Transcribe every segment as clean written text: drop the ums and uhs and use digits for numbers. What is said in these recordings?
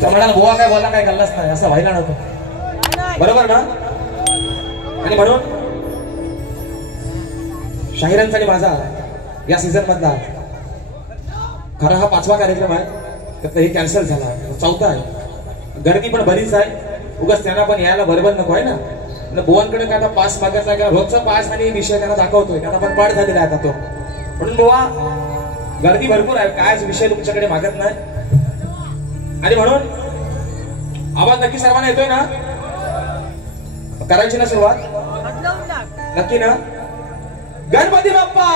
तर म्हणाला बुवा काय बोला काय कल्लाच नाही, असं व्हायला नको, बरोबर ना? आणि म्हणून शाहिरांचा आणि माझा या सीझन मधला खरा हा 5वा कार्यक्रम आहे, तर हे कॅन्सल झाला, 4था आहे. गर्दी पण बरीच आहे, उगाच त्यांना पण यायला बरोबर नको आहे ना. बुवांकडे काय आता पास मागायचा का, रोजचा पास आणि विषय त्यांना दाखवतोय, त्यांना पण पाठ झालेला आहे आता तो. म्हणून बुवा गर्दी भरपूर आहे, काय विषय तुमच्याकडे मागत नाही. आणि म्हणून आवाज नक्की सर्वांना येतोय ना? करायची ना सुरुवात? नक्की ना? गणपती बाप्पा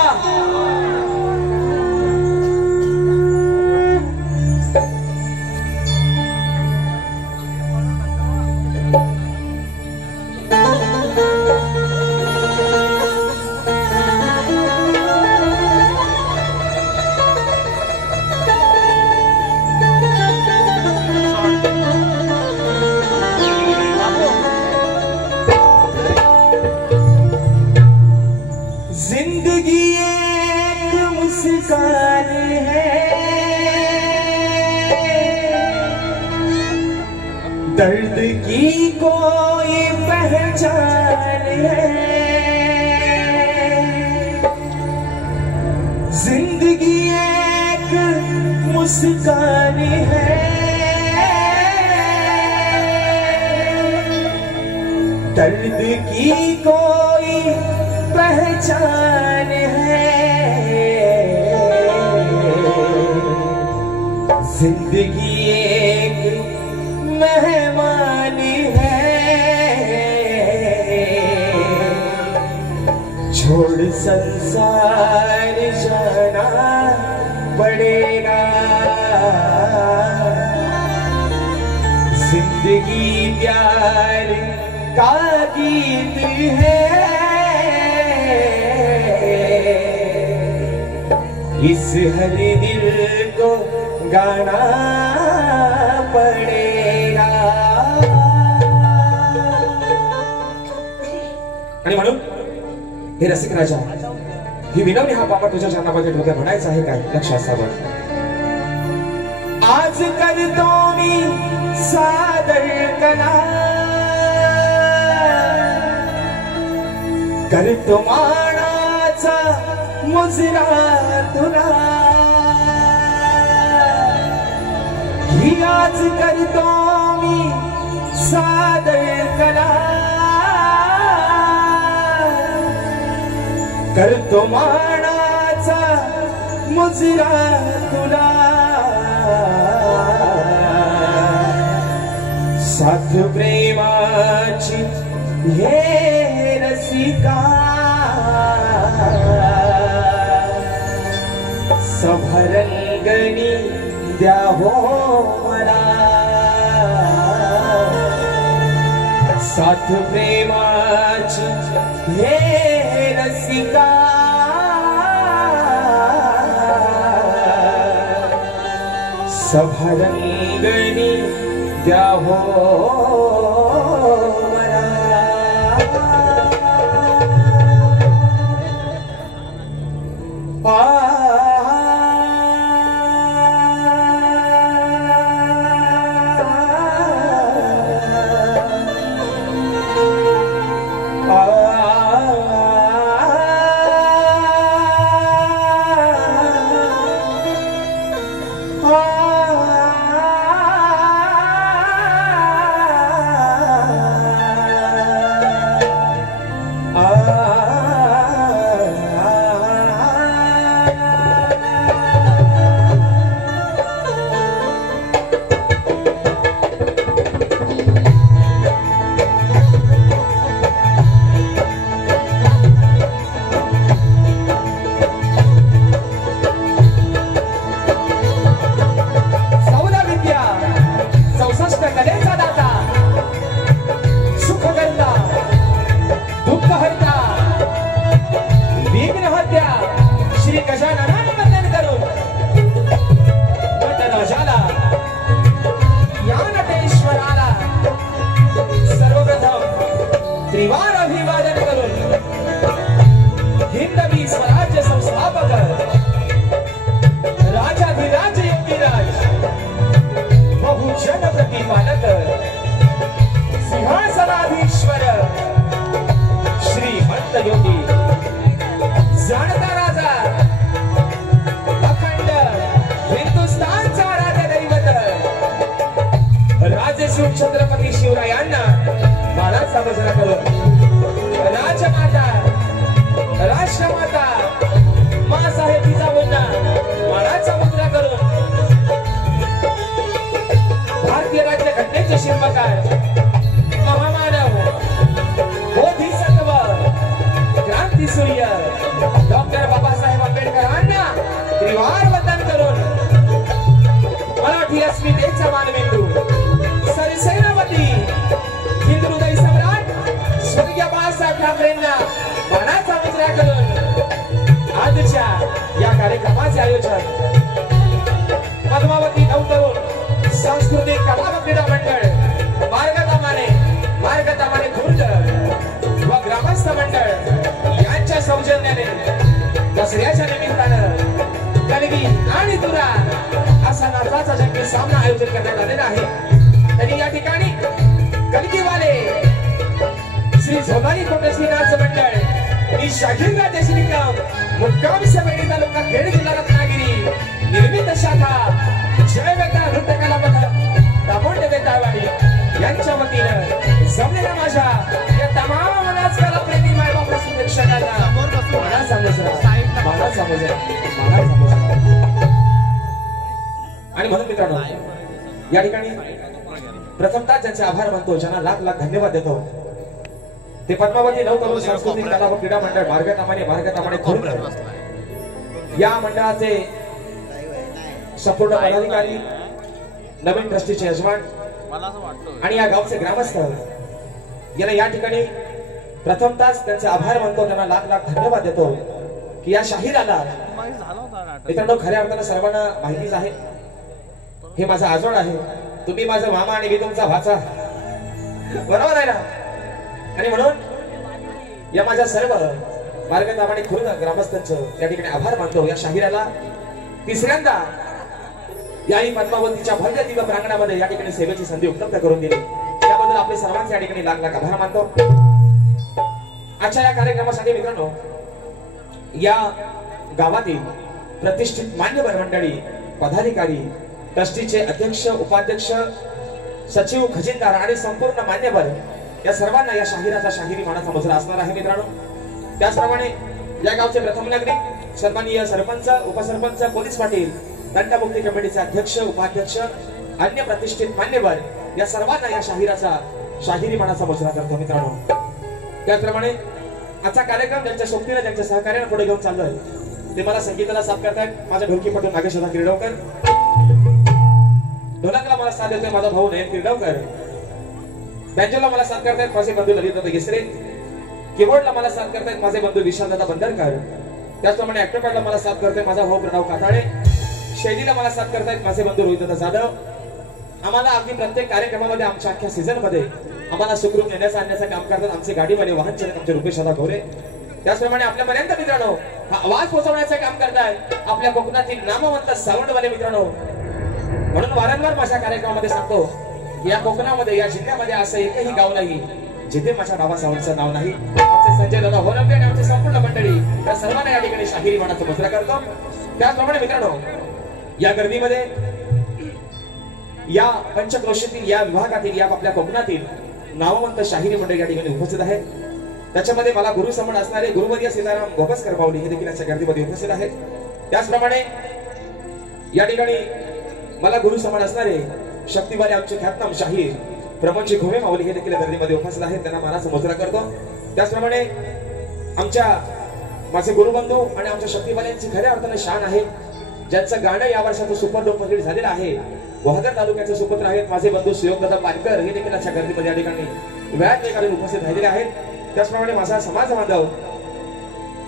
दर्द की कोई पहचान है, जिंदगी एक मुस्कान है, दर्द की कोई पहचान है, जिंदगी एक मेहमान है, छोड़ संसार जाना पड़ेगा, जिंदगी प्यार का गीत है, इस हर दिल को गाना पडेगा. आणि म्हणून हे रसिक राजा, ही विनवणी हा बाबा तुझ्या चरणामध्ये डोक्या म्हणायचं आहे काय, लक्ष असावं. आज करतो मी सादर कला, करतो मानाचा मुजरा तुला, आज करतो मी सादर कला, करतो मानाचा मुजरा तुला, साथ प्रेमाची हे रसिका, सभरंगणी द्या हो मला, साथ प्रेमाची हे रसिका, सभरंगणी द्या हो मला. त्रिवार अभिवादन करून हिंदवी स्वराज्य संस्थापक राजाधिराज योगीराज बहुजन सत्य पालक सिंहासनाधीश्वर श्रीमंत योगी जाणता राजा अखंड हिंदुस्थानचा राजदैवत राजश्री छत्रपती शिवरायांना मानाचा मुजरा करून राजमाता राष्ट्रमाता मासाहेब जिजाऊंना मानाचा मुजरा करून भारतीय राज्य घटनेचे शिल्पकार महामानव बोधिसत्व क्रांती सूर्य डॉक्टर बाबासाहेब आंबेडकरांना त्रिवार वंदन करून मराठी अस्मितेचा मानबिंदू सरसेनापती हिंदुहृदय सम्राट स्वर्गीय बाळासाहेब ठाकरेंना मानाचा मुजरा करून आजच्या या कार्यक्रमाचे आयोजन पद्मावती नवतरुण सांस्कृतिक कला व क्रीडा मंडळ मार्गतामाने खुर्द व ग्रामस्थ मंडळ यांच्या सौजन्याने दसऱ्याच्या निमित्तानं कलगी आणि तुरा असा नाचाचा जंगी सामना आयोजित करण्यात आलेला आहे। तरी या ठिकाणी कलगीवाले श्री झोगाली कोटसी नाच मंडळ मी शाहीर राजे श्रीकाम मुक्काम समेडी तालुका खेड जिल्हा रत्नागिरी निर्मित शाखा जय वेता नृत्य कला पथक दापोंड बेतावाडी यांच्या वतीनं जमलेल्या माझ्या या तमाम नाचकला प्रेमी मायबाप प्रेक्षकांना मला समजलं आणि म्हणून मित्रांनो या ठिकाणी प्रथमतः ज्यांचे आभार मानतो, ज्यांना लाख लाख धन्यवाद देतो, ते पद्मावती नवतरुण सांस्कृतिक कला व क्रीडा मंडळ मार्गतामाने खुर्द या मंडळाचे संपूर्ण पदाधिकारी, नवीन ट्रस्टीचे यजमान आणि या गावचे ग्रामस्थ यांना या ठिकाणी प्रथमतः त्यांचे आभार मानतो, त्यांना लाख लाख धन्यवाद देतो की या शाहिराला मित्रांनो खऱ्या अर्थाने सर्वांना माहितीच आहे, हे माझा आजोळ आहे, तुम्ही माझा मामा आणि मी तुमचा भाचा, बरोबर आहे ना? आणि म्हणून या माझ्या सर्व मार्गतामाने खुर्द ग्रामस्थांचं या ठिकाणी आभार मानतो। या शाहिराला तिसऱ्यांदा याही पद्मावतीच्या भव्य दिव्य प्रांगणामध्ये या ठिकाणी सेवेची संधी उपलब्ध करून दिली, त्याबद्दल आपले सर्वांचे या ठिकाणी लाख लाख आभार मानतो। आजच्या या कार्यक्रमासाठी मित्रांनो या गावातील प्रतिष्ठित मान्यवर मंडळी, पदाधिकारी, ट्रस्टीचे अध्यक्ष, उपाध्यक्ष, सचिव, खजिनदार आणि संपूर्ण मान्यवर या सर्वांना या शाहिराचा शाहिरी मानाचा मुजरा असणार आहे मित्रांनो। त्याचप्रमाणे या गावचे प्रथम नागरिक, सन्माननीय सरपंच, उपसरपंच, पोलीस पाटील, दंडमुक्ती कमिटीचे अध्यक्ष, उपाध्यक्ष, अन्य प्रतिष्ठित मान्यवर या सर्वांना या शाहिराचा शाहिरी मानाचा मुजरा करतो मित्रांनो। त्याचप्रमाणे आजचा कार्यक्रम ज्यांच्या सोबतीने, ज्यांच्या सहकार्याने पुढे घेऊन चाललोय ते मला संगीताला साथ करतायत माझ्या ढोलकीपटू नागेशदा किर्डवकर, ढोलकला मला साथ देतोय माझा भाऊ नयन किर्डवकर, बँजोला मला साथ करतायत माझे बंधू ललितदादा गिसरे, कीबोर्डला मला साथ करतायत माझे बंधू विशालदादा बंदरकर, त्याचप्रमाणे ऍक्टरपॅडला मला साथ करतोय माझा भाऊ प्रणव काताळे, शैलीला मला साथ करतायत माझे बंधू रोहितदादा जाधव। आम्हाला अगदी प्रत्येक कार्यक्रमामध्ये आमच्या अख्ख्या सीझन मध्ये आम्हाला सुखरूप नेण्याचं आणण्याचं काम करतात आमचे गाडीवाले, वाहन चालक आमचे रुपेशदा घोरे। त्याचप्रमाणे आपल्यापर्यंत मित्रांनो हा आवाज पोहोचवण्याचं काम करतायत आपल्या कोकणातील नामवंत सावंतवाले मित्रांनो। म्हणून वारंवार माझ्या कार्यक्रमामध्ये सांगतो की या कोकणामध्ये, या जिल्ह्यामध्ये असं एकही गाव नाही जिथे माझ्या बाबा सावंतचं नाव नाही। आमचे संजय दादा होलंबे आणि आमची संपूर्ण मंडळी या सर्वांना या ठिकाणी शाहिरी मानाचा मुजरा करतो। त्याचप्रमाणे मित्रांनो या गर्दीमध्ये या पंचक्रोशीतील, या विभागातील, या आपल्या कोकणातील नामवंत शाहिरी मंडळी या ठिकाणी उपस्थित आहेत। त्याच्यामध्ये मला गुरु समण असणारे गुरुवर्य सीताराम गोपस्कर पावली हे देखील या गर्दीमध्ये उपस्थित आहेत। त्याचप्रमाणे या ठिकाणी मला गुरु समण असणारे शक्तिवाले आमचे ख्यातनाम शाहीर प्रमोदजी घुमे माऊली हे देखील गर्दीमध्ये उपस्थित आहेत, त्यांना मानाचा मुजरा करतो। त्याचप्रमाणे माझे गुरुबंधू आणि आमच्या शक्तिवाल्यांची खऱ्या अर्थाने शान आहे, ज्यांचं गाणं या वर्षाचं सुपर डुपर हिट झालेलं आहे, वहागर तालुक्याचे सुपुत्र आहेत माझे बंधू सुयोगदादा पालकर हे देखील अशा गर्दीमध्ये या ठिकाणी वेळात वेळाने उपस्थित राहिलेले आहेत। त्याचप्रमाणे माझा समाज बांधव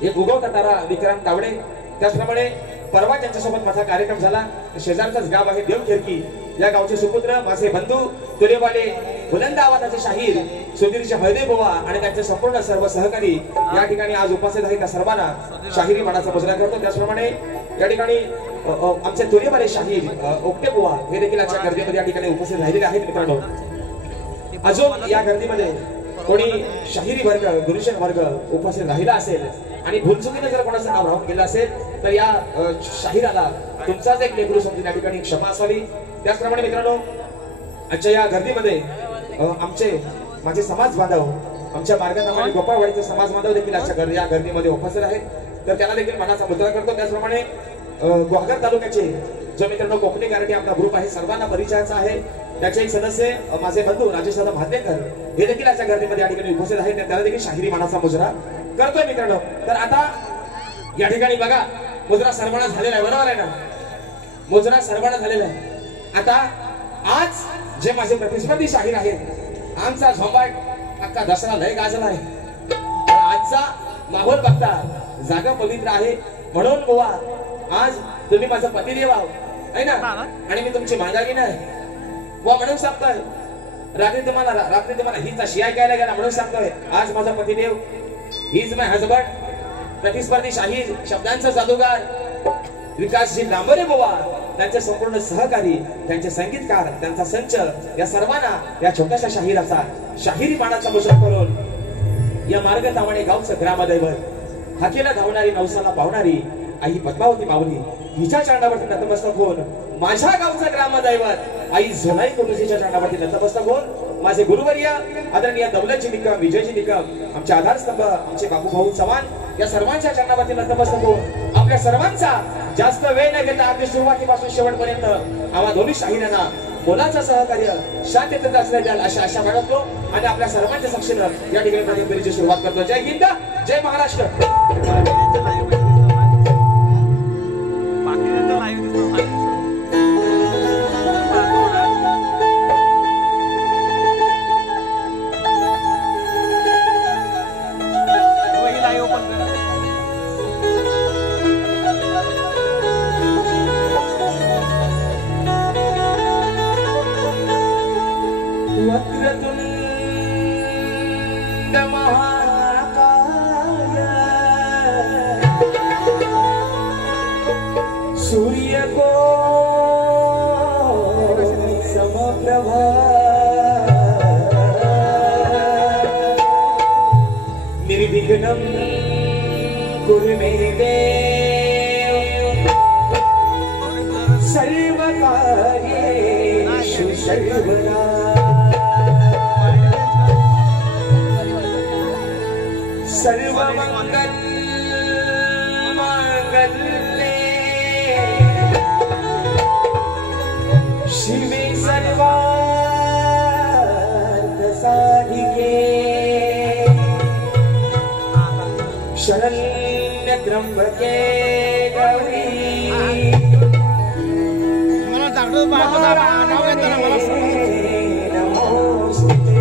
एक उगवता तारा विक्रांत तावडे, त्याचप्रमाणे परवा ज्यांच्यासोबत माझा कार्यक्रम झाला शेजारचंच गाव आहे देवखेरकी, या गावचे सुपुत्र माझे बंधू तुरेवाले बुलंद आवाजाचे शाहीर सुधीरचे हळदे बुवा आणि त्यांचे संपूर्ण सर्व सहकारी या ठिकाणी आज उपस्थित आहेत। त्या सर्वांना शाहिरी मानाचा मुजरा करतो। त्याचप्रमाणे या ठिकाणी आमचे तुरेवाले शाहीर ओकटे बुवा हे देखील आजच्या गर्दीमध्ये या ठिकाणी उपस्थित राहिलेले आहेत मित्रांनो. अजून या गर्दीमध्ये कोणी शाहिरी वर्ग गुरुजन वर्ग उपस्थित राहिला असेल आणि भूलचुकीने जर कोणाचं नाव राहून गेलं असेल तर या शाहिराला तुमचाच एक लेकरू समजून या ठिकाणी क्षमा असावी. त्याचप्रमाणे मित्रांनो आजच्या या गर्दीमध्ये माझे समाज बांधव आमच्या मार्गक्रमाने गोपाळवाडीचे समाज बांधव देखील आजच्या या गर्दीमध्ये उपस्थित आहेत. तर त्याला देखील मनाचा मुद्रा करतो. त्याचप्रमाणे गुहागर तालुक्याचे जो मित्रांनो कोकणी गारठी आपला ग्रुप आहे सर्वांना परिचयाचा आहे. त्याचे एक सदस्य माझे बंधू राजेश दादा भांदेकर हे देखील आजच्या गर्दीमध्ये या ठिकाणी उपस्थित आहेत. त्याला देखील शाहिरी मानाचा मुजरा करतोय मित्रांनो. तर आता या ठिकाणी बघा मुजरा सर्वांना झालेला आहे, बरोबर आहे ना? मुजरा सर्वांना झालेला आहे. आता आज जे माझे प्रतिस्पर्धी शाहीर आहेत आमचा झोंबाट अख्खा दसरा लय गाजला आहे. आजचा माहोल बघता जागा पवित्र आहे म्हणून बुवा आज तुम्ही माझा पतिदेव आहे ना आणि मी तुमची मांगारी नाही बुवा म्हणून सांगतोय. रात्री तुम्हाला हीचा शिया घ्यायला गेला म्हणून सांगतोय आज माझा पतिदेव हीच माय हजबंड. प्रतिस्पर्धी शाहीर शब्दांचा जादूगार विकासजी लांबरे बुवा त्यांचे संपूर्ण सहकारी त्यांचे संगीतकार त्यांचा संच या सर्वांना या छोट्याशा शाहिराचा शाहिरी मानाचा मुजरा करून या मार्ग तावणे गावचं ग्रामदैवत हाकेला धावणारी नवसाला पावणारी आई पद्मावती माऊली हिच्या चरणावरती नतमस्तक होऊन माझ्या गावचं ग्रामदैवत आई झोलाई कुटुंबीच्या चरणावरती नतमस्तक होऊन माझे गुरुवर्य आदरणीय दौलतजी निकम विजयजी निकम आमचे आधारस्तंभ आमचे बाबूभाऊ चव्हाण या सर्वांच्या चरणावरती नतमस्तक होऊन आपल्या सर्वांचा जास्त वेळ न घेता अगदी सुरुवातीपासून शेवटपर्यंत आम्हा दोन्ही शाहिरांना मोलाचं सहकार्य शांततेत असल्या द्याल अशा आशा बाळगतो आणि आपल्या सर्वांच्या साक्षीनं या ठिकाणी प्रतिक्रियेची सुरुवात करतो. जय हिंद जय महाराष्ट्र. सूर्य को समप्रभा निर्विघ्नं कुरु मे देव सर्वकार्येषु सर्वदा सर्वमंगल मांगल्ये शिवे सर्वार्थ साधिके शरण्य त्र्यंबके गौरी नमोस्तुते.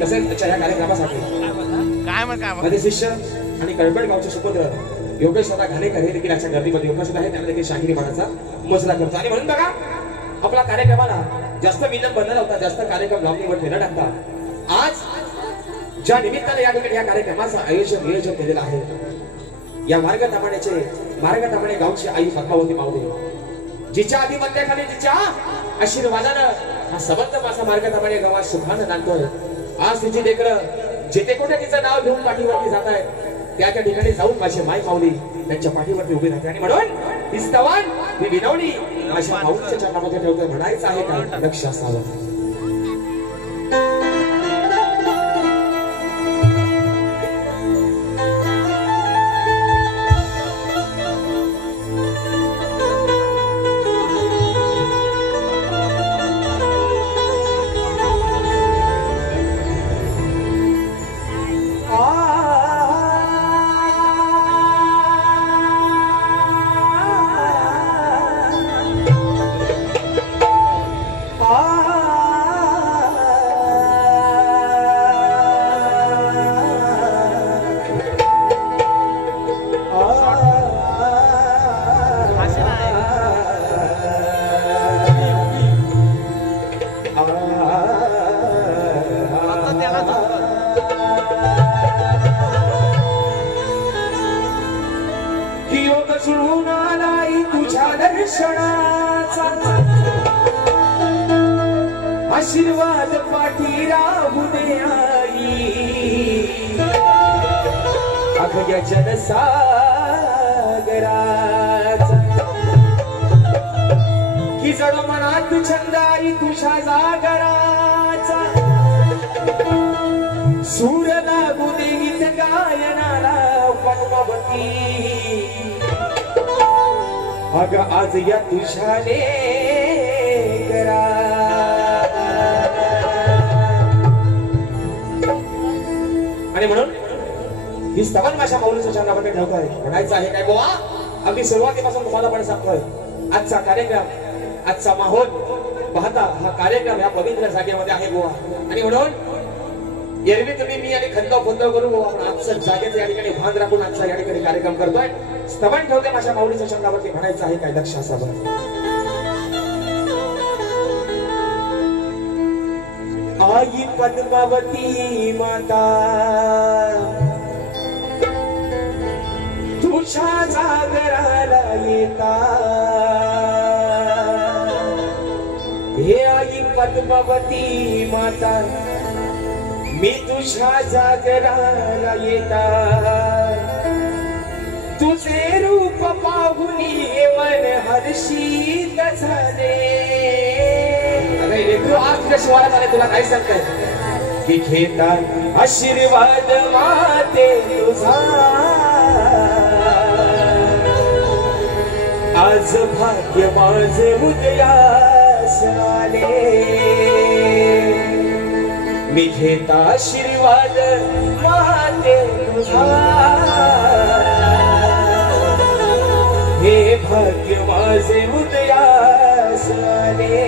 तसेच या कार्यक्रमासाठी माझे शिष्य आणि कळबेड गावचे सुपुत्र योगेश दादा घाणेकर हे देखील आजच्या गर्दीमध्ये उपस्थित आहेत. त्यांना देखील शाहिरी मानाचा मुजरा करतो. आणि म्हणून बघा आपला कार्यक्रमाला जास्त विलंब न लावता जास्त कार्यक्रम लावणीवर न टाकता आज ज्या निमित्ताने या ठिकाणी या कार्यक्रमाचं नियोजन केलेलं आहे या मार्गतामाणे गावची आई पद्मावती माऊली जिच्या आधिपत्याखाली जिच्या आशीर्वादानं हा सबंध माझा मार्गतामाणे गावात सुखानं नांदतोय. आज तिची लेकरं जिथे कुठे तिचं नाव घेऊन पाठीवरती जात आहेत त्या त्या ठिकाणी जाऊन माझी माय माऊली त्यांच्या पाठीवरती उभी राहते. आणि म्हणून ही स्तवन ही विनवणी माझ्या माऊलीच्या चरणामध्ये ठेवतोय. म्हणायचं आहे का लक्ष असावं. Ah दर्शनाचा आशीर्वाद पाठी राहू दे आई अखया जनसागराचा की जड मनात छंदाई तुझ्या जागराचा सूर लागू दे गीत गायनाला पद्मावती अग आज या तुझ्याने करा आणि म्हणून ही स्तवन माझ्या माऊलीच्या चरणामध्ये ठेवतोय म्हणायचं आहे काय बोवा अगदी सुरुवातीपासून तुम्हाला पण सांगतोय आजचा कार्यक्रम आजचा माहोल पाहता हा कार्यक्रम या पवित्र जागेमध्ये आहे बोवा आणि म्हणून एरवी तुम्ही मी आणि खंदो फंदो करू आपण आजचं जागेचं या ठिकाणी भान राखून आजचा या ठिकाणी कार्यक्रम करतोय स्तवन ठेवते माझ्या माऊलीच्या चरणावरती म्हणायचं आहे काय लक्ष असावं आई पद्मावती माता तुझ्या जागराला येता हे आई पद्मावती माता मी तुझ्या जागराला येता तुझे रूप पाहुनी मन हर्षित झाले आज तुझ्या शिवारात आले तुला काय सांगताय की घेता आशीर्वाद माते तुझा आज भाग्य माझे उदयास आले मी घेता आशीर्वाद माते तुझा हे भाग्य माझे उदयास आले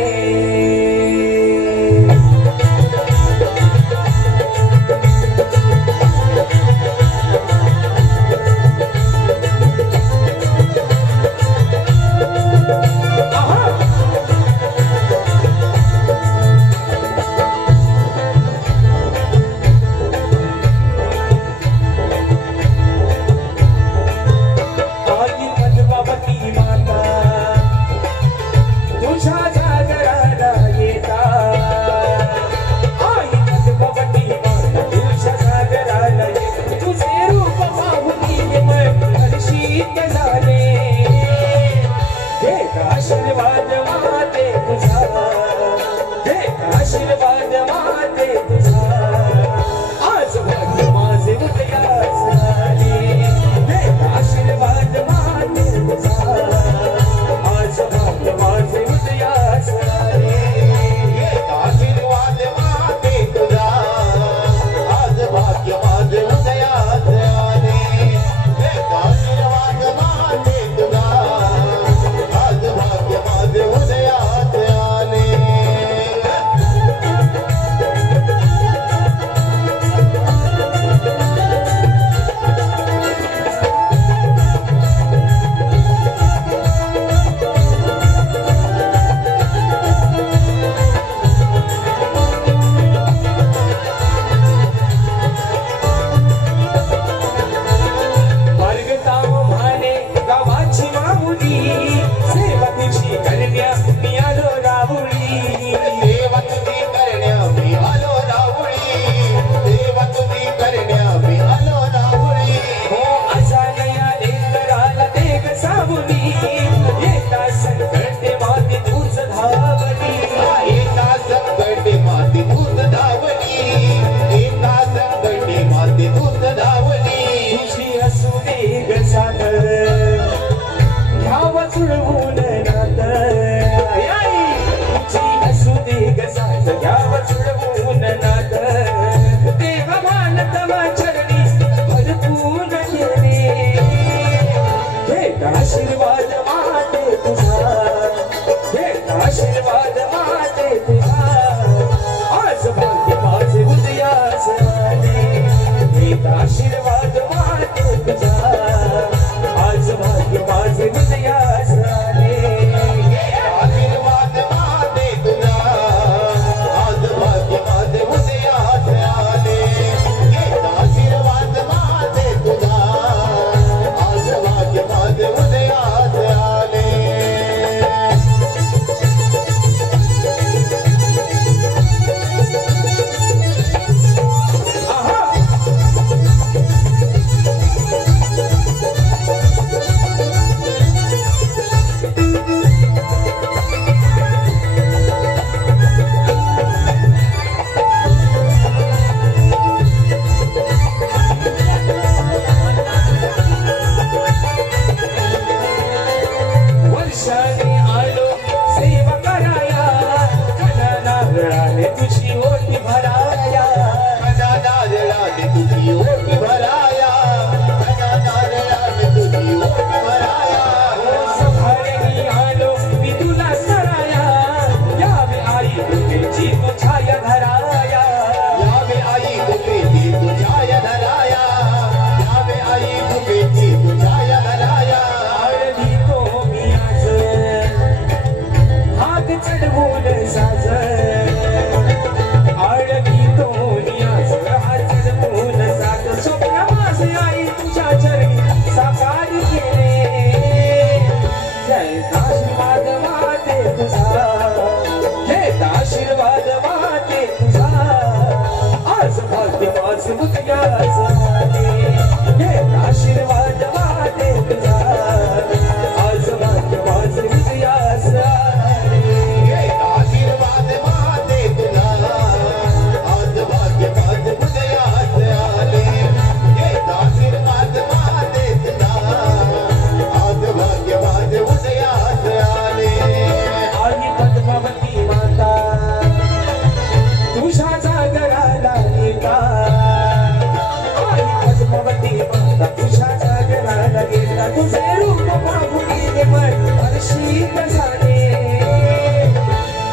शीत झाले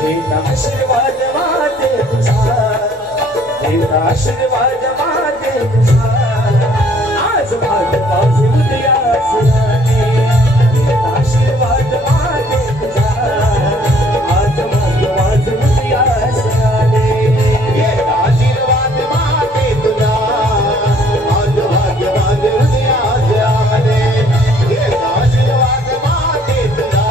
एक आशीर्वाद माते तुझा एक आशीर्वाद माते तुझा आज भाग्य माझे उदयास आले एक आशीर्वाद माते तुझा आज भाग्य माझे उदयास आले एक आशीर्वाद माते तुझा आज भाग्य माझे उदयास आले एक आशीर्वाद माते तुझा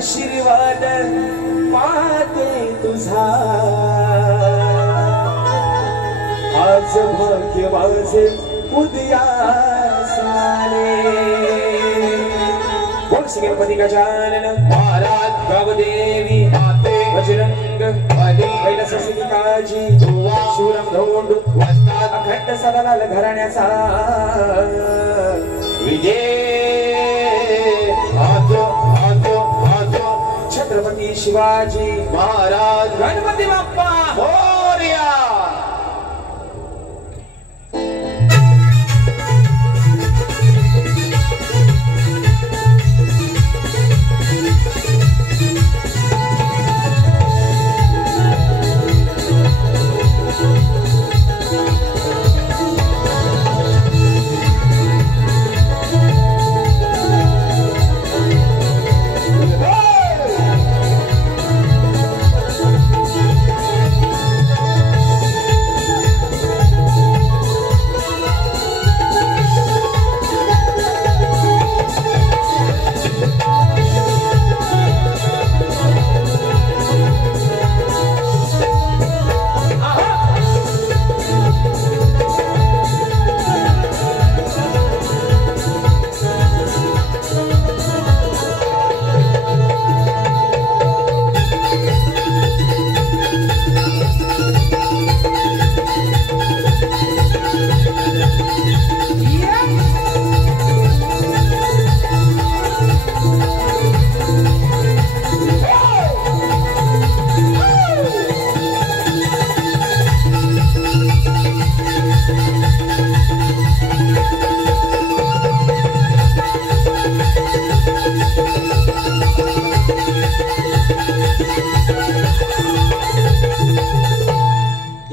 आशीर्वाद माते तुझा आज भाग्य माझे उदयास आले बोल श्री गणपती गजानन महाराज गावदेवी माते बजरंग बली कैलासवासी काजी शिवराम धोंड वस्ताद अखंड सदालाल घराण्याचा विजय छत्रपती शिवाजी महाराज गणपती बाप्पा मोरया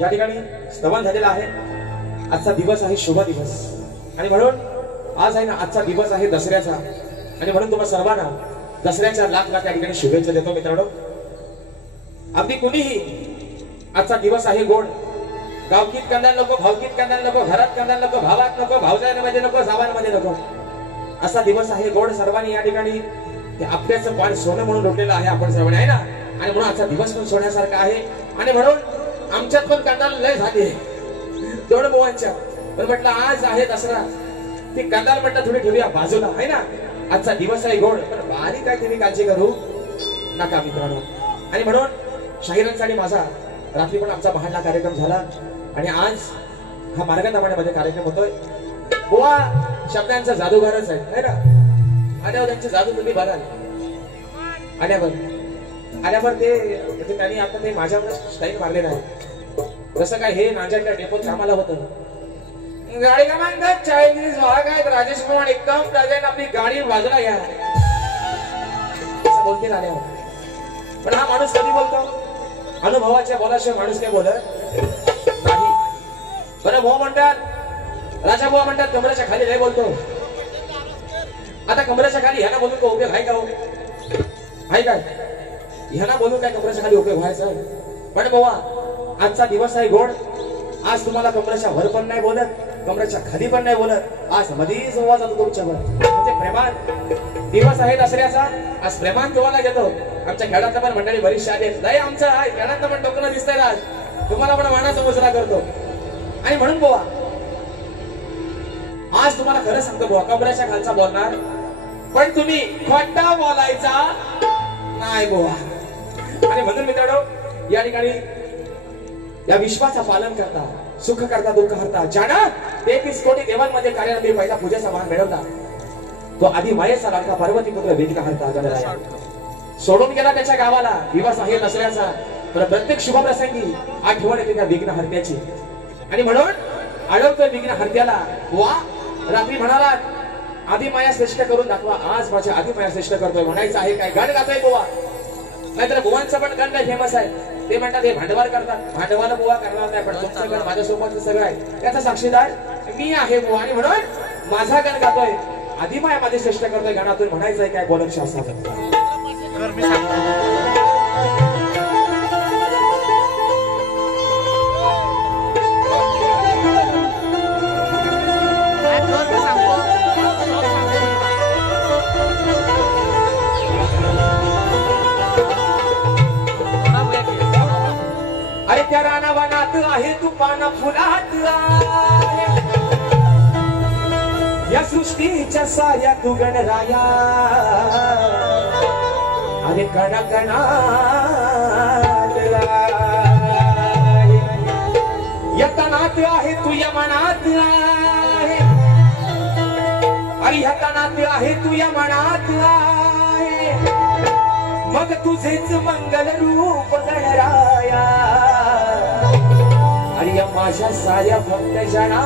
या ठिकाणी स्तवन झालेला आहे। आजचा दिवस आहे शुभ दिवस आणि म्हणून आज आहे ना आजचा दिवस आहे दसऱ्याचा आणि म्हणून तुम्हा सर्वांना दसऱ्याच्या लाख लाख या ठिकाणी शुभेच्छा देतो मित्रांनो। अगदी कुणीही आजचा दिवस आहे गोड गावकीत कंदाल नको भावकीत कंदाल नको घरात कंदाल नको भावात नको भावजामध्ये नको जावांमध्ये नको असा दिवस आहे गोड। सर्वांनी या ठिकाणी ते आपल्याचं पान सोनं म्हणून रोटलेलं आहे आपण सर्वांनी आहे ना आणि म्हणून आजचा दिवस पण सोन्यासारखा आहे आणि म्हणून आमच्यात पण कंदाल लय झाली तेवढं मोहांच्या पण म्हटलं आज आहे दसरा ती कंदाल म्हटलं थोडी ठेवूया बाजूला आहे ना। आजचा दिवस आहे गोड पण बारीक काय तुम्ही काळजी करू नका मित्रांनो आणि म्हणून शाहिरांसाठी माझा रात्री पण आमचा महाडला कार्यक्रम झाला आणि आज हा मार्गतामाण्यामध्ये कार्यक्रम होतोय। बुवा शब्दांचा जादूगारच आहे ना आल्यावर त्यांची जादू तुम्ही बघाल आल्यावर ते म्हणजे त्यांनी आता ते माझ्यावर स्टाईल मारलेला आहे जसं काय हे नांजाच्या डेपोत कामाला होतं गाडी का म्हणतात चायनीज वाघ आहेत राजेश कुमार एकदम प्रेझेंट आपली गाडी बाजूला घ्या असं बोलतील आल्यावर पण हा माणूस कधी बोलतो अनुभवाच्या बोलाशिवाय माणूस काय बोलत नाही। बरं भाऊ म्हणतात राजा भाऊ म्हणतात कमरेच्या खाली नाही बोलतो आता कमरेच्या खाली ह्याला बोलून का उपयोग आहे का हो आहे काय ह्याला बोलून काय कमरेच्या खाली उपयोग व्हायचा पण भावा आजचा दिवस आहे गोड आज तुम्हाला कमरेच्या वर पण नाही बोलत कमरेच्या खाली पण नाही बोलत आज मध्ये संवाद जातो तुमच्यावर म्हणजे प्रेमान दिवस आहे दसऱ्याचा आज प्रेमान तुम्हाला घेतो आमच्या खेळातल्या पण मंडळी बरीचशी आले नाही आमचं आहे खेळातलं पण तुम्हाला पण मानाचा मुजरा करतो. आणि म्हणून बुवा आज तुम्हाला खरं सांगतो बुवा, कमराच्या खालचा बोलणार पण तुम्ही खोटा बोलायचा नाही बुवा. आणि म्हणून मित्रांनो या ठिकाणी या विश्वाचा पालन करता, सुख करता, दुःख हरता, ज्यानं 33 कोटी देवांमध्ये कार्यामध्ये पहिला पूजेचा मान मिळवला तो आधी मायेचा लागता पार्वती पुत्र विघ्न हरता गणराया. सोडून गेला त्याच्या गावाला दिवस आहे नसल्याचा, तर प्रत्येक शुभप्रसंगी आठवण येते त्या विघ्न हरत्याची. आणि म्हणून आळवतोय विघ्न हरत्याला. वा रात्री म्हणाला आधी माया श्रेष्ठ करून दाखवा, आज माझ्या आधी माया श्रेष्ठ करतोय म्हणायचं आहे काय. गाणं गातोय बुवा, नाहीतर बुवांचं पण गाणं फेमस आहे. ते म्हणतात हे भांडवल करतात, भांडवल बुवा करणार नाही, पण तुमचं गण माझ्यासोबत सगळं आहे त्याचा साक्षीदार मी आहे बुवा. आणि म्हणून माझा गण गातोय आधी माया माझे श्रेष्ठ करतोय गाण्यातून म्हणायचं आहे काय बोलक शास्त्रात. अरे त्या रानावनात आहे तू पाना फुलात आहे, या सृष्टीच्या साऱ्या तू गणराया. अरे कणा कणात या तनात आहे तू या मनात आहे, अरे ह्या तनात आहे तू या मनात आहे. मग तुझेच मंगल रूप गणराया, अरे या माझ्या साऱ्या भक्त जना.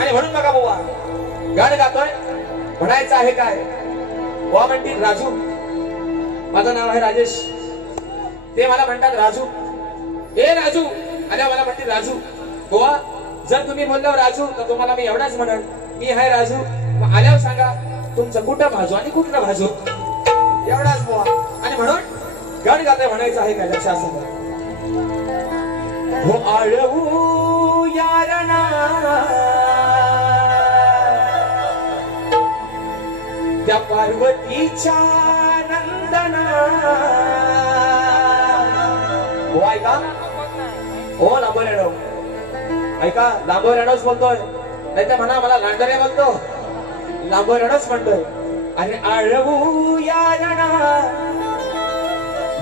आणि म्हणून बघा बुवा गाणं गातोय म्हणायचं आहे काय. बुवा म्हणतील राजू, माझं नाव आहे राजेश, ते मला म्हणतात राजू. ए राजू आल्या मला म्हणतील राजू. बुवा जर तुम्ही बोललो राजू तर तुम्हाला मी एवढाच म्हणन मी आहे राजू. आल्यावर सांगा तुमचं कुठं भाजू आणि कुठलं भाजू, एवढाच बुवा. आणि म्हणून गाणं गातोय म्हणायचं आहे काय. लक्षात सांगा हो आळवू यारणा त्या पार्वतीच्या नंदना. हो ऐका, हो लांबोऱ्याडो ऐका, लांबोऱ्याडोच बोलतोय, नाही तर म्हणा मला लांडरे बोलतो, लांबोऱ्याडोच म्हणतोय. अरे आळवू यारणा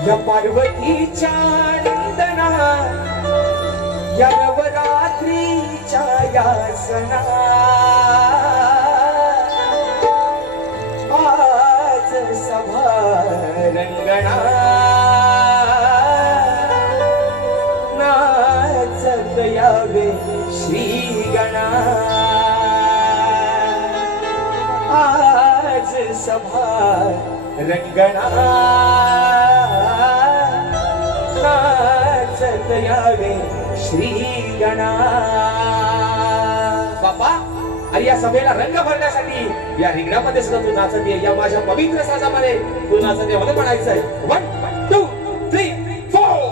या पार्वतीच्या नंदना, या नवरात्रीच्या यासना. आज सभा रंगणा नाचत यावे श्री गणा. आज सभा रंगणा नाचत यावे श्री गणा. बापा अरे या सभेला रंग भरण्यासाठी या रिंगणामध्ये सुद्धा तू नाचत ये, या माझ्या पवित्र साजामध्ये तू नाचत ये. मला म्हणायचं आहे 1 2 3 4.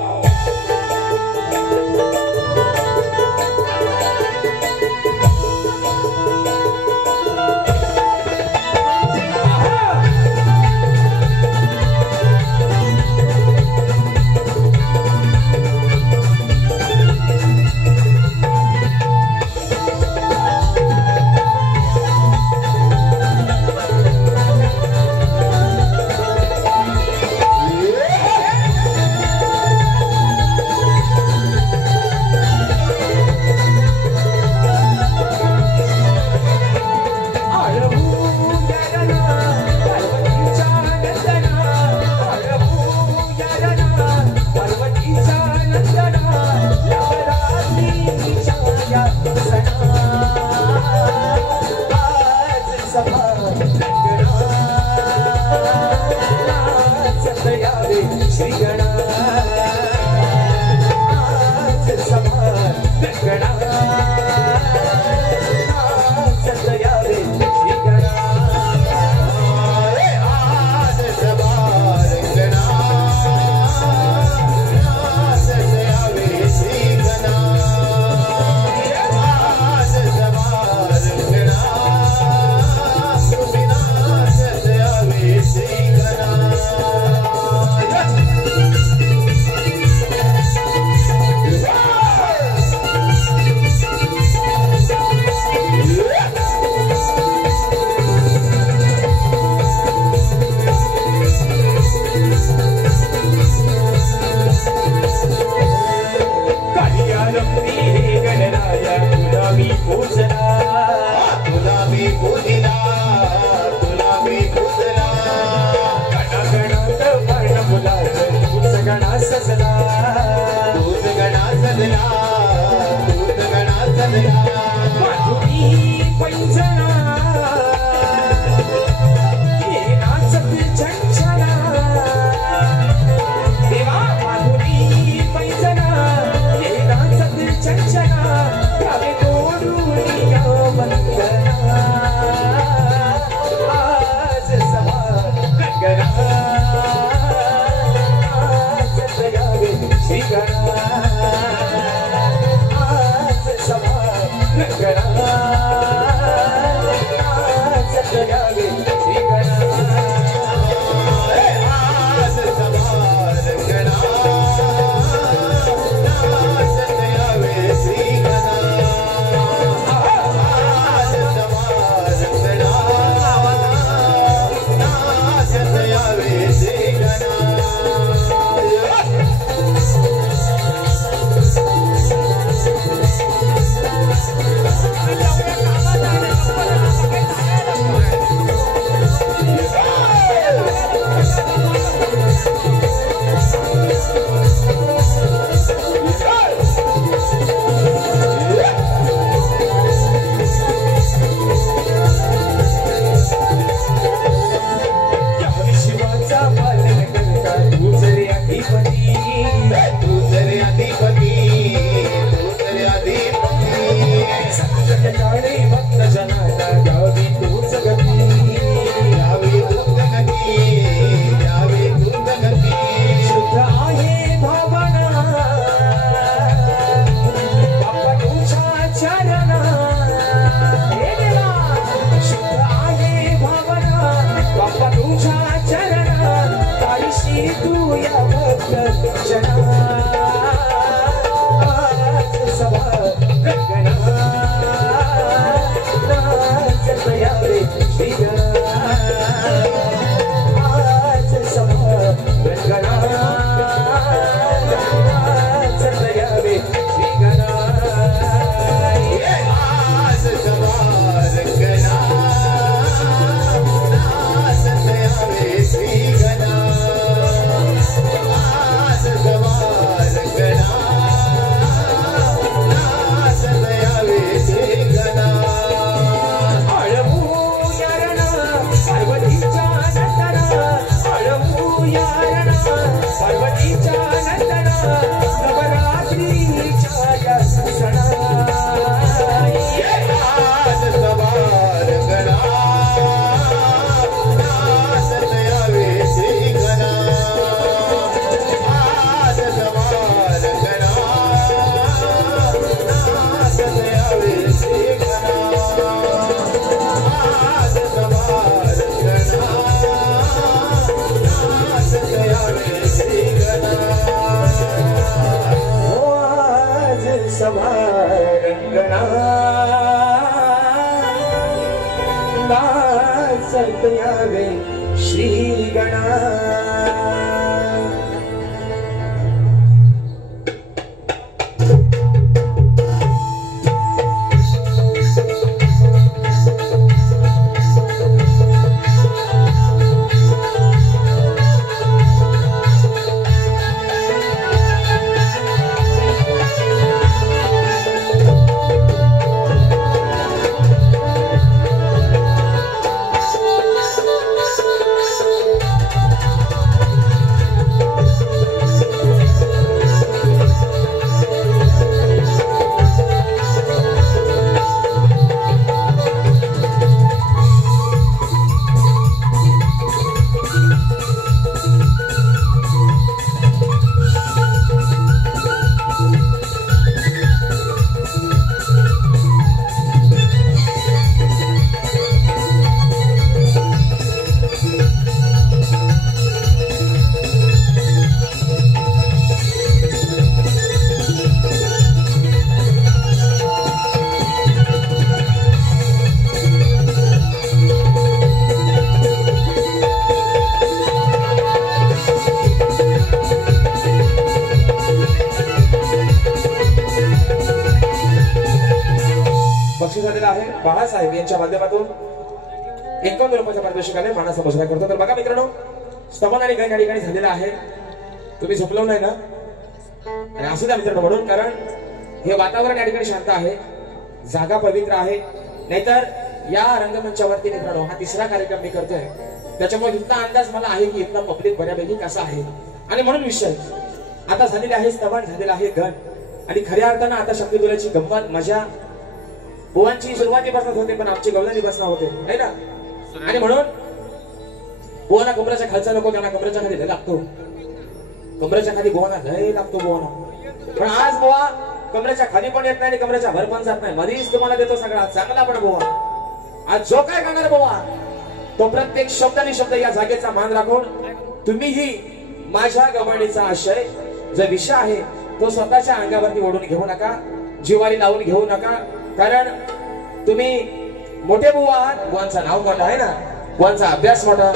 तू या भक्त जना सभा रंगना नाचत यावे श्री आज सभा रंगना नाचत यावे श्री आज सभा रंगना नाचत यावे श्री सभा रंगना नाचत यावे श्री गणा बाळासाहेब यांच्या माध्यमातून 51 रुपयाच्या पारितोषिकाने मानाचा मुजरा करतो। तर बघा मित्रांनो, स्तवन आणि गायन या ठिकाणी झालेला आहे। तुम्ही झोपलो नाही ना? आणि असू द्या मित्रांनो, म्हणून कारण हे वातावरण या ठिकाणी शांत आहे, जागा पवित्र आहे। नाहीतर या रंगमंचावरती मित्रांनो हा तिसरा कार्यक्रम मी करतोय, त्याच्यामुळे इथला अंदाज मला आहे की इथला पब्लिक बऱ्यापैकी कसा आहे। आणि म्हणून विषय आता झालेले आहे, स्तवन झालेला आहे गण, आणि खऱ्या अर्थानं आता शक्तिदुलाची गंमत मजा बुवांची सुरुवातीपासून होते, पण आमची गवळणीपासून होते नाही ना। आणि म्हणून बुवांना कमराच्या खालचा नको, त्यांना कमराच्या खाली लय लागतो, कमराच्या खाली बुवांना लय लागतो बुवांना। पण आज बुवा कमराच्या खाली पण येत नाही आणि कमराच्या वर पण जात नाही, मधीच तुम्हाला देतो सगळा चांगला। पण बुवा आज जो काय करणार बुवा तो प्रत्येक शब्दानी शब्द या जागेचा मान राखून तुम्हीही माझ्या गवळणीचा आशय जो विषय आहे तो स्वतःच्या अंगावरती ओढून घेऊ नका, जिवारी लावून घेऊ नका, कारण तुम्ही मोठे बुवा आहात, बुवांचं नाव मोठं आहे ना, बुवांचा अभ्यास मोठा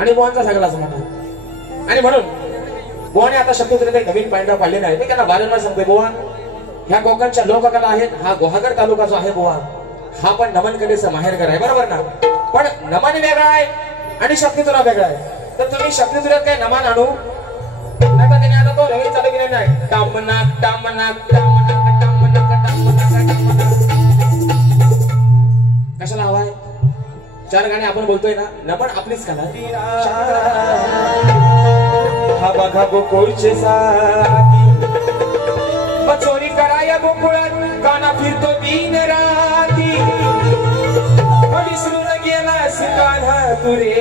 आणि बुवांचा सगळाच मोठा। आणि म्हणून बुवाने आता शक्यतो काही नवीन पायंडा पाडलेला आहे, मी त्यांना वारंवार सांगतोय बुवा ह्या कोकणच्या लोककला आहेत, हा गुहागर तालुका जो आहे बुवा हा पण नमन कलेचं माहेरघर आहे, बरोबर ना। पण नमन वेगळा आहे आणि शक्तितुरा वेगळा आहे, तर तुम्ही शक्तितुऱ्यात काही नमन आणू नाही तर त्याने आता तो नवीन चालू केलेला आहे, टामनाक टामनाक टामनाक टामनाक टामनाक। कशाला हवाय? 4 गाणे आपण बोलतोय ना, नमन आपलीच कला। हा बघा गोकुळचे साथी चोरी कराया गोकुळात काना फिरतो दिन राती, विसरून गेला सिकाना तुरे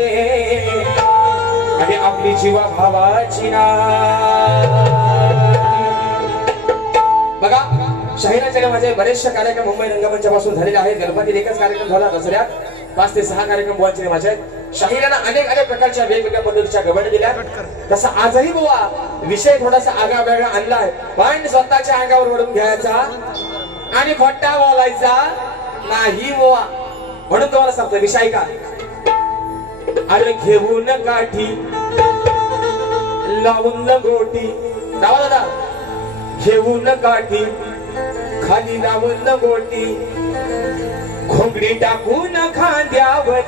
आणि आपली जीवा भावाची ना। बघा शाहिराच्या माझे बरेचसे कार्यक्रम मुंबई रंगमंचापासून झालेले आहेत। गणपतीत एकच कार्यक्रम झाला, दसऱ्यात 5 ते 6 कार्यक्रम बुवांचे माझे शाहिरांना अनेक अनेक प्रकारच्या वेगवेगळ्या पद्धतीच्या गवंड दिल्या. तसा आजही बुवा विषय थोडासा आगळा वेगळा आणलाय, पण स्वतःच्या अंगावर ओढून घ्यायचा आणि खोटा बोलायचा नाही बुवा. म्हणून तुम्हाला सांगतो विषय का, अरे घेऊन काठी लावून लंगोटी, दावा दादा, घेऊन काठी खाली लावून लंगोटी, घोंगडी टाकून खांद्यावर.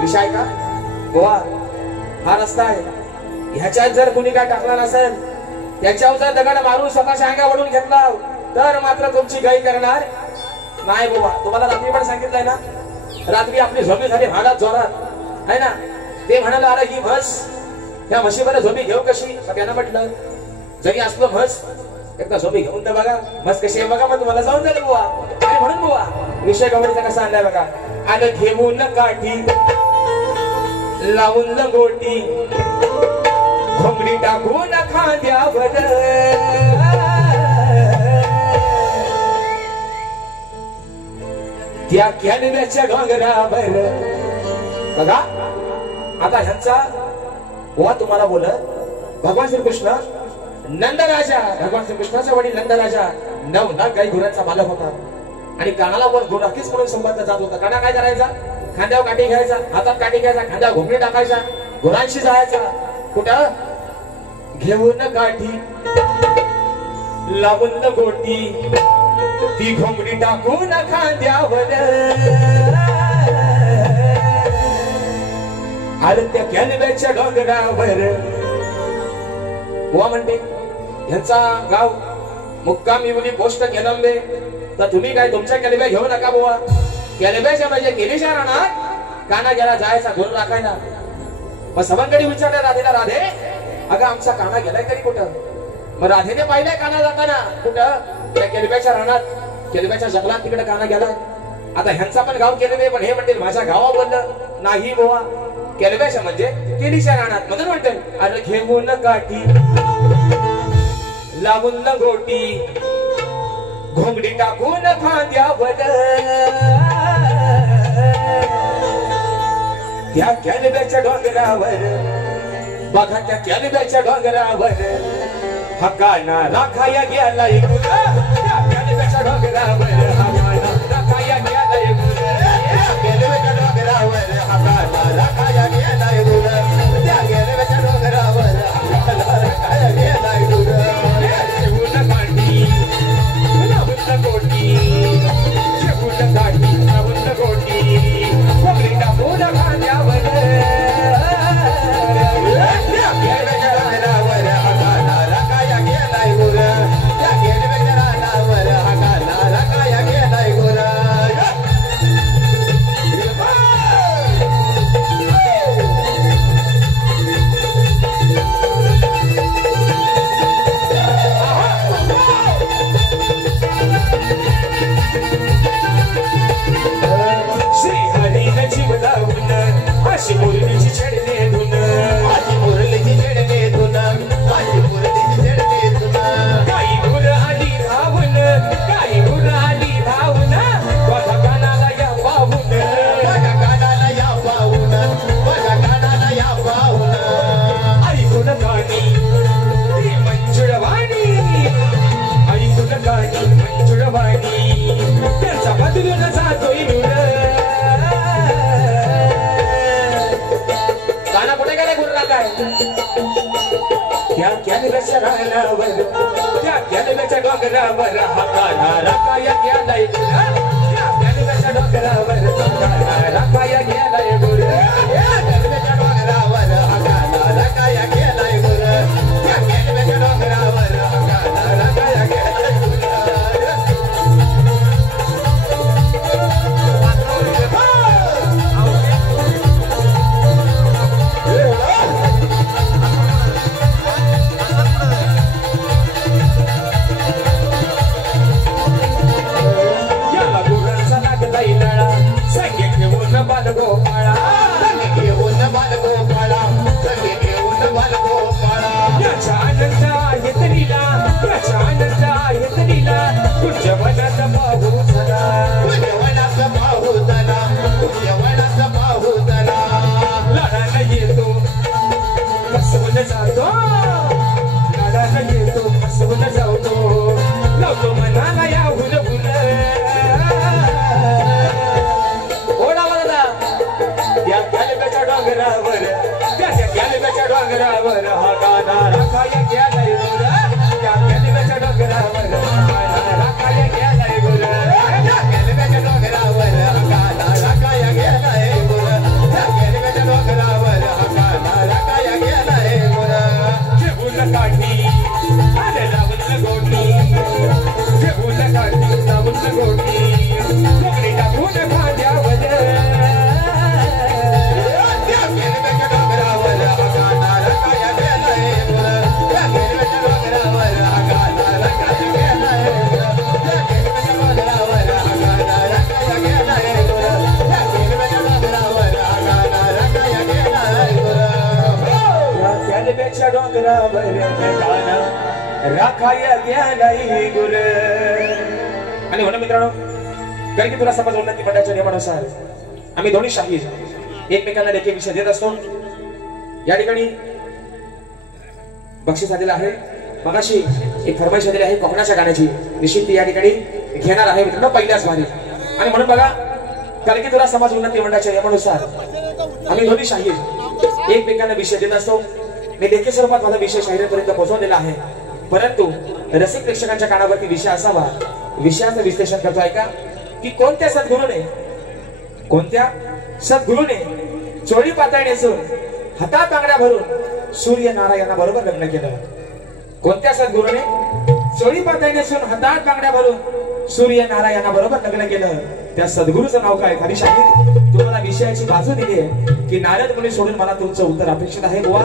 विषय का बुवा, हा रस्ता आहे, ह्याच्यात जर कुणी काय टाकला नसेल, त्याच्यावर जर दगड मारून स्वतःच्या अंगावरून घेतला तर मात्र तुमची गाई करणार नाही बुवा. तुम्हाला रात्री पण सांगितलंय ना, रात्री आपली झोपी झाली भाडात जोरात आहे ना, ते म्हणाला अरे ही म्हस, त्या म्हशीवर झोपी घेऊ कशी. त्यानं म्हटलं जरी असलो म्हस, एकदा झोपी घेऊन तर बघा म्हस कशी आहे बघा, मग तुम्हाला जाऊन जाईल बुवा. आणि म्हणून बुवा विषय गवळीचा कसा आणलाय बघा, आलं घेऊन काठी लावून लंगोटी, घोंगडी टाकून खांद्यावर. त्या कॅनव्याच्या डोंगरावर बघा. आता ह्यांचा बुवा तुम्हाला बोलत भगवान श्रीकृष्ण नंदराजा, भगवान श्रीकृष्णाचा वडील नंदराजा 9 लाख गाई घोड्यांचा मालक होता आणि कानाला वर गोराखीच म्हणून संबंध जात होता. काना काय करायचा, खांद्यावर काठी घ्यायचा, हातात काठी घ्यायचा, खांद्यावर घोंगडी टाकायचा, घोडांशी जायचा. कुठं घेऊन काठी लावून गोटी, ती घोंगडी टाकून खांद्यावर. अरे त्या कॅनव्याच्या डोंगरावर बुवा म्हणते ह्यांचा गाव मुक्कामी मुली पोस्ट केलंबे, तर तुम्ही काय तुमच्या कॅनव्या घेऊ नका बुवा. कॅनव्याच्या म्हणजे केलीच्या राहणार, काना गेला जायचा घोर राखायला. मग सवंगडी विचारल्या राधेला, राधे अगं आमचा काना गेलाय तरी कुठं. मग राधेने पाहिलंय काना जाताना कुठं, त्या केलब्याच्या रानात, केलब्याच्या जंगलात तिकडे काना गेलाय. आता ह्यांचा पण गाव केलबे, पण हे म्हणतील माझ्या गावाबद्दल नाही बुवा, केलब्याच्या म्हणजे केलीच्या रानात. म्हणून म्हणते अरे घेऊन काठी लावून लंगोटी, घोंगडी टाकून खांद्यावर. त्या कॅनव्याच्या डोंगरावर बघा, त्या कॅनव्याच्या डोंगरावर हा काना राखाया गेलाय गुरु. त्या कॅनव्याच्या डोंगरावर हा काना राखाया गेलाय गुरु. त्या कॅनव्याच्या डोंगरावर हा काना राखाया गेलाय गुरु. त्या कॅनव्याच्या डोंगरावर हा काना राखाया गेलाय गुरु. घेऊन काठी लावून गोटी, घेऊन काठी लावून गोटी, घोंगडी टाकून खांद्यावर. अशी मुरलीची छेडणे धुन, अशी मुरलीची छेडणे धुन, अशी मुरलीची छेडणे धुन. काही मुर आली धावून, काही मुर आली धावून, माझ्या कानाला या पाहून, माझ्या कानाला या पाहून, माझ्या कानाला या पाहून. ऐकून कानी ती मंजुळवाणी, ऐकून कानी मंजुळवाणी, त्यांचा बदलून जातोय नूर. त्या कॅनव्याच्या रानावर, त्या कॅनव्याच्या डोंगरावर हा काना राखाया गेलाय गुरु. त्या कॅनव्याच्या डोंगरावर हा काना राखाया गेलाय गुरु. त्या कॅनव्याच्या डोंगरावर हा काना राखाया गेलाय गुरु. त्या कॅनव्याच्या डोंगरावर हा काना राखाया गेलाय गुरु. बालगोपाळा, संगे घेऊन बालगोपाळा, संगे घेऊन बालगोपाळा. याचा आनंद आहे तरीला, याचा आनंद आहे तरीला, तुझ्या मनात पाहू डोंगरावर त्या गॅलब्याच्या डोंगरावर हा गाणा राखाया गेलाय गुर त्या गॅलब्याच्या डोंगरावर हा गाणा राखाया गेलाय गुर त्या गॅलब्याच्या डोंगरावर हा गाणा राखाया गेलाय गुर त्या गॅलब्याच्या डोंगरावर हा गाणा राखाया गेलाय गुर जेबून काठी आले लावून गोटी जेबून काठी लावून गोटी कोकणी टाकून खांद्यावर डोंगरावर गाणं राखाया गेलाय गुर. आणि म्हणून मित्रांनो गरगी तुला समाज उन्नती मंडळाच्या नियमानुसार आम्ही दोन्ही शाहीर एकमेकांना लेखी विषय देत असतो. या ठिकाणी बक्षीस आलेलं आहे. मगाशी एक फरमाईश आलेली आहे कोकणाच्या गाण्याची निश्चित या ठिकाणी घेणार आहे मित्रांनो पहिल्याच भारी. आणि म्हणून बघा गरगी तुला समाज उन्नती मंडळाच्या नियमानुसार आम्ही दोन्ही शाहीर एकमेकांना विषय देत असतो. मी लेखी स्वरूपात माझा विषय शाहिरांपर्यंत पोहोचवलेला आहे, परंतु रसिक प्रेक्षकांच्या कानावरती विषय असावा. विषयाचं विश्लेषण करतो ऐका की कोणत्या सद्गुरूने चोळी पातळ नेसून हातात बांगड्या भरून सूर्य नारायणा बरोबर लग्न केलं. कोणत्या सद्गुरूने चोळी पातळ नेसून हातात बांगड्या भरून सूर्य नारायणा बरोबर लग्न केलं त्या सद्गुरूचं नाव काय? खाली शाहीर तुम्हाला विषयाची बाजू दिली आहे की नारद मुनी सोडून मला तुमचं उत्तर अपेक्षित आहे. बुवा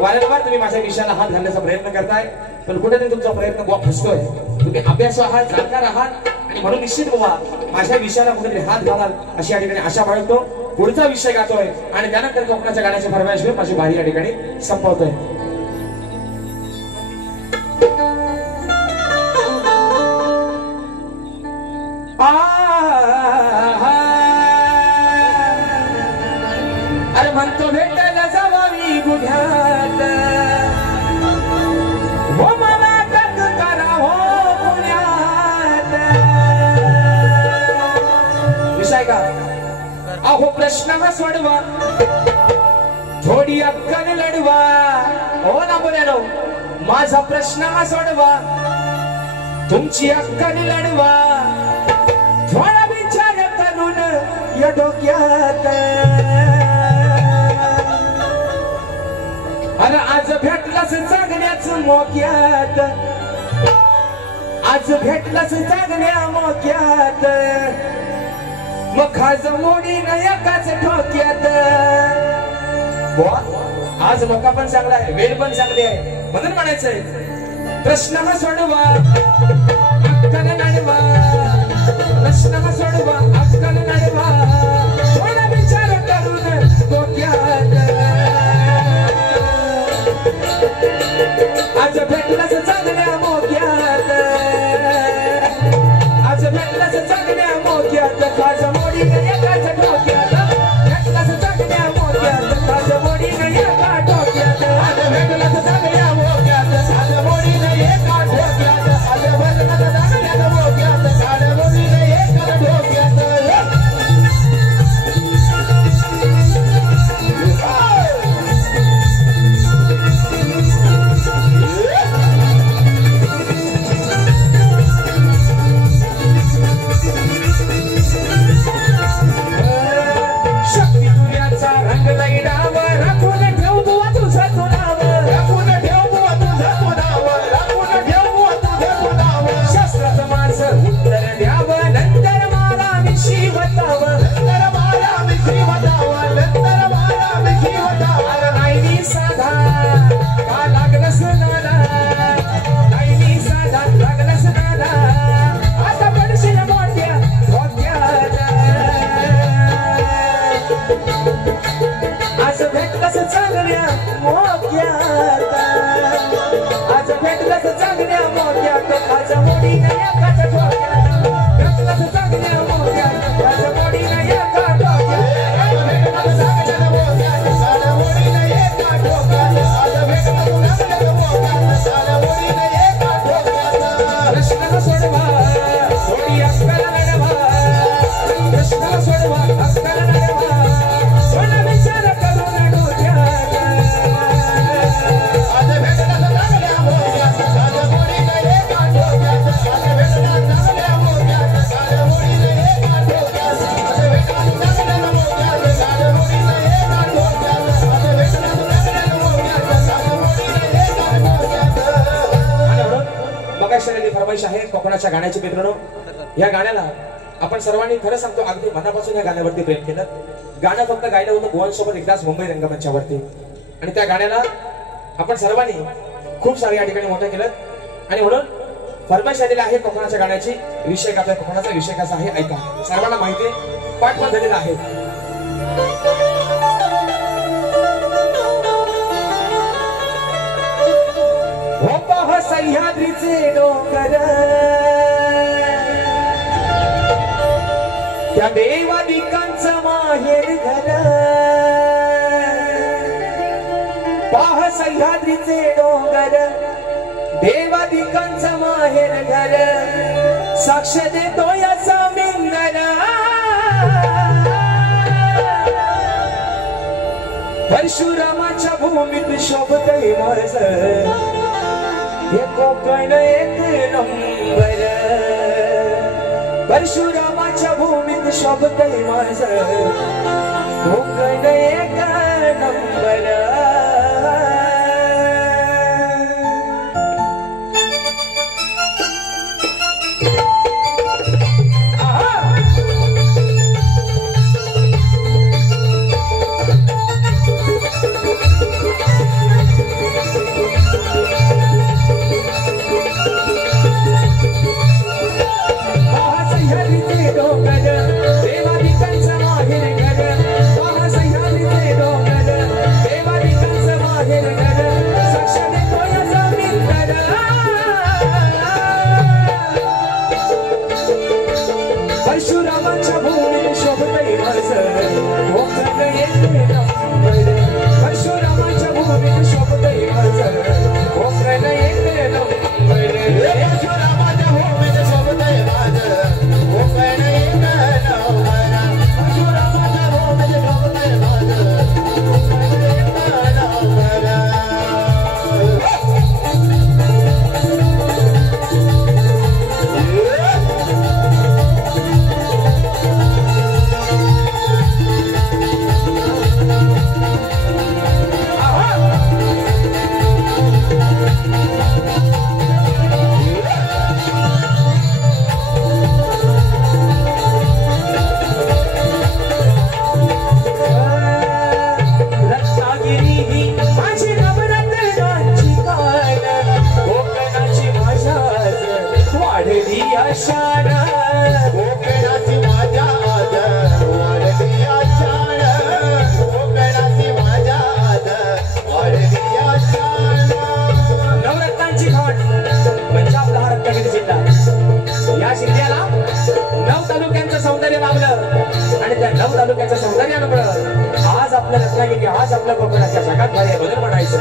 वारंवार तुम्ही माझ्या विषयाला हात घालण्याचा प्रयत्न करताय, पण कुठेतरी तुमचा प्रयत्न बुवा फसतोय. तुम्ही अभ्यासू आहात, जाणकार आहात, आणि म्हणून निश्चित बुवा माझ्या विषयाला कुठेतरी हात घालाल अशी या ठिकाणी आशा बाळगतो. पुढचा विषय गातोय आणि त्यानंतर कोकणाच्या गाण्याची फरमाईश घेऊन माझी बारी या ठिकाणी संपवतोय. अरे म्हणतो भेटायला जावावी गुढ्यात हो मला टक करा हो पुण्यात. विषय का अहो प्रश्न हा सोडवा थोडी अक्कल लढवा. हो ना बोलानो माझा प्रश्न हा सोडवा तुमची अक्कल लढवा. थोडा विचार करून या डोक्यात अरे आज भेटलाच जागण्याच मोक्यात आज भेटलाच जागण्या मोक्यात मग खाज मोडी न एकाच ठोक्यात. आज मोका पण चांगला आहे, वेळ पण चांगली आहे, म्हणून म्हणायचंय प्रश्न हा सोडवा अक्कल लढवा. प्रश्न हा सोडवा अक्कल लढवा. थोडा विचार करून डोक्यात आज भेटलाच चांगल्या मोक्यात आज भेटलाच चांगल्या मोक्यात खाज मोडी न एकाच ठोक्यात. भेटलाच चांगल्या मोक्यात खाज मोडी न एका ठोक्यात. आज भेटलाच चांगल्या मोक्यात खाज मोडी न एका ठोक्यात. आज भेटलाच चांगल्या मोक्यात खाज मोडी न एका ठोक्यात. कोकणाच्या गाण्याची मित्रांनो, या गाण्याला आपण सर्वांनी खरं सांगतो अगदी मनापासून या गाण्यावरती प्रेम केलं. गाणं फक्त गायलं होतं गोवांसोबत एकदाच मुंबई रंगमंचावरती, आणि त्या गाण्याला आपण सर्वांनी खूप सारे या ठिकाणी मोठं केलं. आणि म्हणून फरमाईश आलेली आहे कोकणाच्या गाण्याची. विषय काय, कोकणाचा विषय कसा आहे ऐका. सर्वांना माहिती आहे, पाठ पण झालेला आहे. हो पहा सह्याद्रीचे डोंगर, त्या देवादिकांचं माहेर घर. पहा सह्याद्रीचे डोंगर, देवादिकांचं माहेर घर. साक्ष देतो याचा मिंदर, परशुरामाच्या भूमीत शोभतय माझ हे कोकण एक नंबर. परशुरामाच्या भूमीत शोभतय माझ कोकण एक नंबर. परशुरामाच्या भूमीत शोभतय माझ कोकण एक नंबर. परशुरामाच्या भूमीत शोभतय माझ कोकण एक नंबर. परशुरामाच्या भूमीत शोभतय माझ कोकण एक नंबर. परशुरामाच्या भूमीत शोभतय माझ कोकण एक नंबर. नवरत्नांची घाट म्हणजे आपला हा रत्नागिरी जिल्हा. या जिल्ह्याला 9 तालुक्यांचं सौंदर्य लाभलं, आणि त्या 9 तालुक्यांच्या सौंदर्यामुळे आज आपलं रत्नागिरी, आज आपल्या कोकणाच्या जगात भारी बदल म्हणायचं.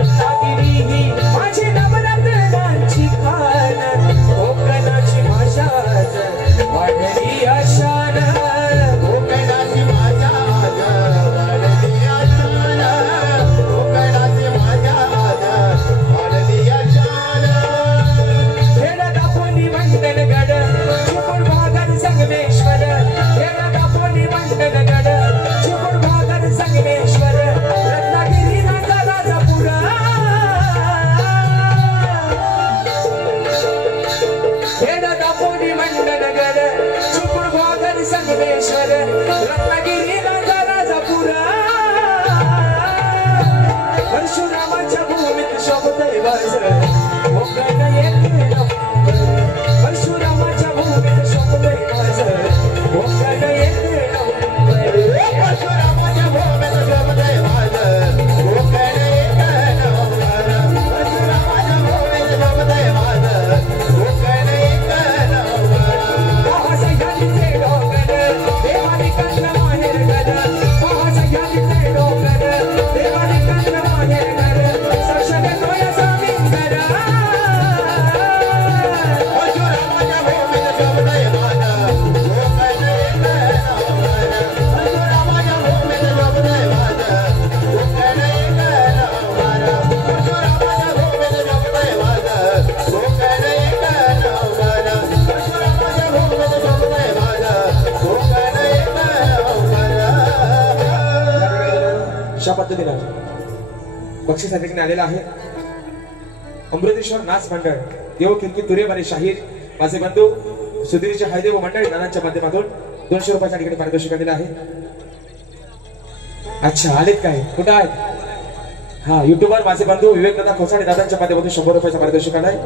रत्नागिरी ही माझी नवरत्नांची खाण, कोकणाची भाषा वाढली अशान. कोकणाची भाषा वाढली अशान, कोकणाची भाषा वाढली अशान. खेळ दापोली मंडणगड, चिपळूण भागात संगमेश्वर. खेळ दापोली मंडणगड, चिपळूण भागात संगमेश्वर. रत्नागिरी राजापुर, खेळ दापोली मंडणगड, चिपळूण भागात संगमेश्वर. रत्नागिरी राजापुर. परशुरामाच्या भूमीत शोभतय माझ कोकण एक नंबर. परशुरामाच्या भूमीत शोभतय माझ कोकण एक नंबर. परशुरामाच्या भूमीत शोभतय माझ कोकण एक नंबर. परशुरामाच्या भूमीत शोभतय माझ कोकण एक नंबर. पहा सह्याद्रीचे डोंगर, देवादिकांचं माहेर घर. पहा सह्याद्रीचे डोंगर, देवादिकांचं माहेर घर. साक्ष देतो याचा मिंदर. परशुरामाच्या भूमीत शोभतय माझ कोकण एक नंबर. परशुरामाच्या भूमीत शोभतय माझ कोकण एक नंबर. परशुरामाच्या भूमीत शोभतय माझ कोकण एक नंबर. परशुरामाच्या भूमीत शोभतय माझ कोकण एक नंबर. अशा पद्धतीनं बक्षीस या ठिकाणी आलेला आहे. अमृतेश्वर नाच मंडळ देव खिडकी तुरेमारे शाहीर माझे बंधू सुधीरचे हायदेव मंडळ दादांच्या माध्यमातून 200 रुपयाच्या ठिकाणी पारितोषिक दिलं आहे. अच्छा आलेत काय कुठं आहेत? हा युट्यूबर माझे बंधू विवेक दादा खोसाडे दादांच्या माध्यमातून 100 रुपयाचा पारितोषिक आलाय.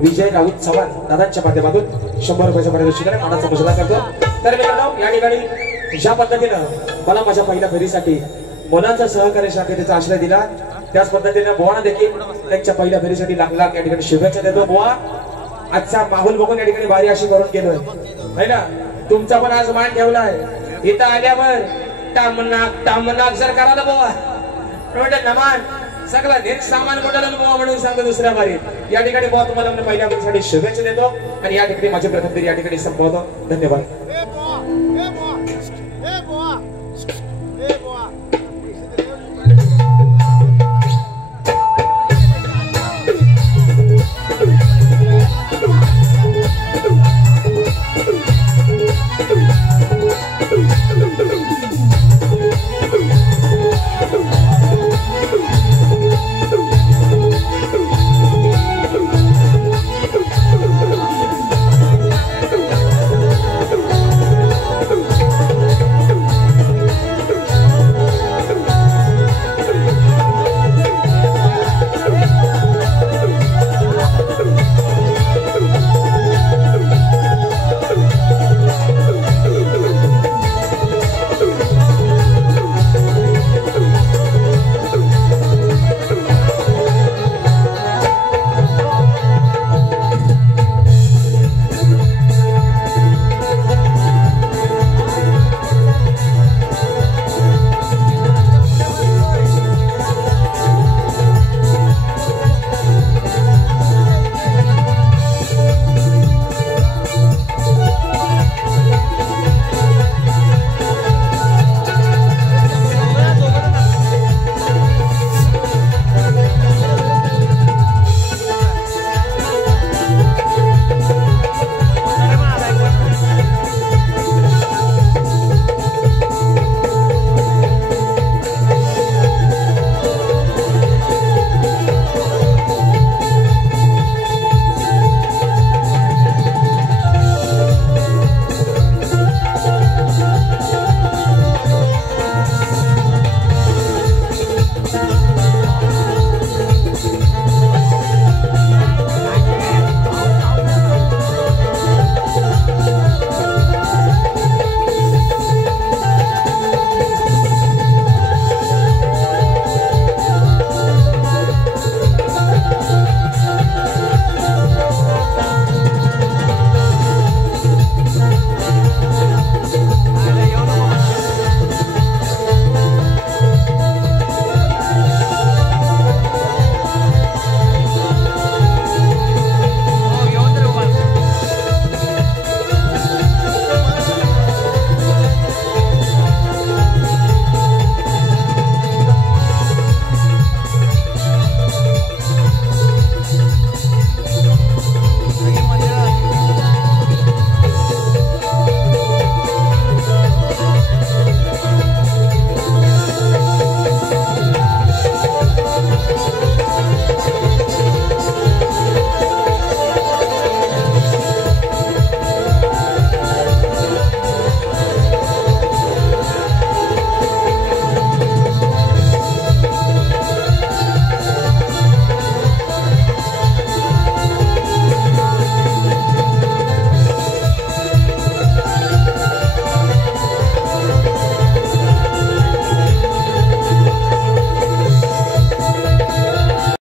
विजय राऊत चव्हाण दादांच्या माध्यमातून 100 रुपयाचा पारितोषिक आलाय. मानाचा मुजरा करतो. तर मित्रांनो या ठिकाणी ज्या पद्धतीनं मला माझ्या पहिल्या फेरीसाठी मुलांचा सहकार्यासाठी त्याचा आश्रय दिला त्याच पद्धतीने बुवाना देखील त्यांच्या पहिल्या फेरीसाठी लाख लाख या ठिकाणी शुभेच्छा देतो. बुवा आजचा माहोल बघून या ठिकाणी बारी अशी करून गेलोय है ना. तुमचा पण आज मान ठेवलाय इथं आल्यावर टामनाक जर करायला बुवा नमान सगळं नेट सामान कोणाला बुवा म्हणून सांगतो दुसऱ्या बारीत या ठिकाणी बुवा तुम्हाला पहिल्या फेरीसाठी शुभेच्छा देतो आणि या ठिकाणी माझी प्रथम फेरी या ठिकाणी संपवतो. धन्यवाद.